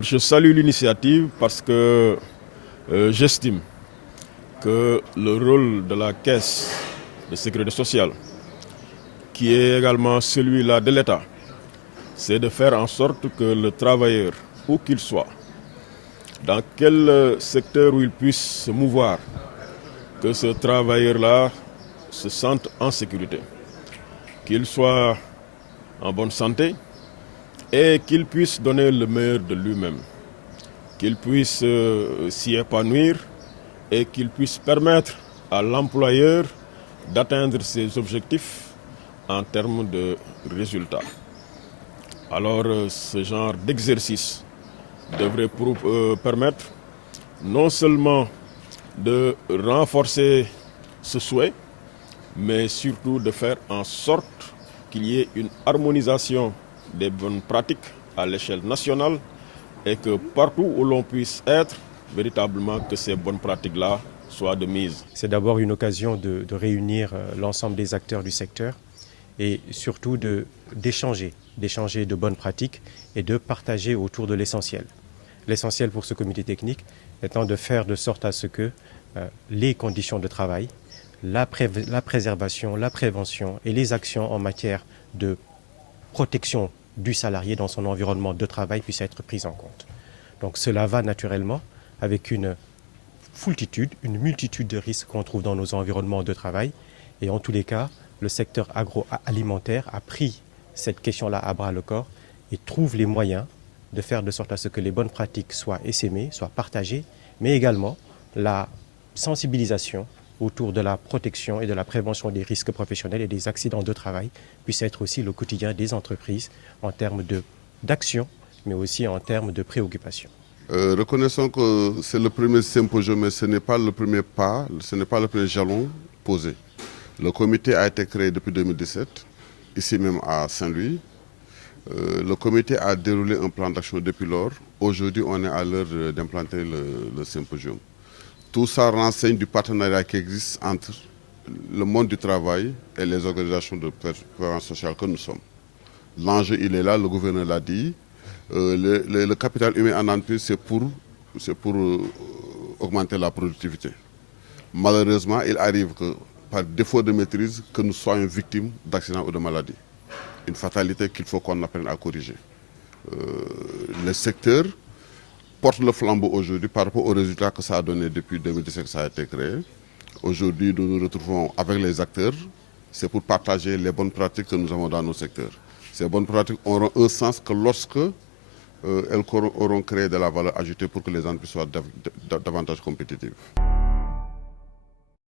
Je salue l'initiative parce que j'estime que le rôle de la Caisse de sécurité sociale, qui est également celui-là de l'État, c'est de faire en sorte que le travailleur, où qu'il soit, dans quel secteur où il puisse se mouvoir, que ce travailleur-là se sente en sécurité, qu'il soit en bonne santé et qu'il puisse donner le meilleur de lui-même, qu'il puisse s'y épanouir et qu'il puisse permettre à l'employeur d'atteindre ses objectifs en termes de résultats. Alors ce genre d'exercice devrait permettre non seulement de renforcer ce souhait, mais surtout de faire en sorte qu'il y ait une harmonisation des bonnes pratiques à l'échelle nationale et que partout où l'on puisse être, véritablement que ces bonnes pratiques-là soient de mise. C'est d'abord une occasion de réunir l'ensemble des acteurs du secteur et surtout d'échanger de bonnes pratiques et de partager autour de l'essentiel. L'essentiel pour ce comité technique étant de faire de sorte à ce que les conditions de travail, la préservation, la prévention et les actions en matière de protection du salarié dans son environnement de travail puissent être prises en compte. Donc cela va naturellement avec une multitude de risques qu'on trouve dans nos environnements de travail. Et en tous les cas, le secteur agroalimentaire a pris cette question-là à bras le corps et trouve les moyens de faire de sorte à ce que les bonnes pratiques soient essaimées, soient partagées, mais également la sensibilisation autour de la protection et de la prévention des risques professionnels et des accidents de travail puisse être aussi le quotidien des entreprises en termes d'action, mais aussi en termes de préoccupation. Reconnaissons que c'est le premier symposium, mais ce n'est pas le premier pas, ce n'est pas le premier jalon posé. Le comité a été créé depuis 2017, ici même à Saint-Louis. Le comité a déroulé un plan d'action depuis lors. Aujourd'hui, on est à l'heure d'implanter le symposium. Tout ça renseigne du partenariat qui existe entre le monde du travail et les organisations de prévoyance sociale que nous sommes. L'enjeu, il est là, le gouverneur l'a dit. Le capital humain en entreprise, c'est pour augmenter la productivité. Malheureusement, il arrive que, par défaut de maîtrise, que nous soyons victimes d'accidents ou de maladies. Une fatalité qu'il faut qu'on apprenne à corriger. Le secteur porte le flambeau aujourd'hui par rapport aux résultats que ça a donné depuis 2017 que ça a été créé. Aujourd'hui, nous nous retrouvons avec les acteurs. C'est pour partager les bonnes pratiques que nous avons dans nos secteurs. Ces bonnes pratiques auront un sens que lorsque elles auront créé de la valeur ajoutée pour que les entreprises soient davantage compétitives.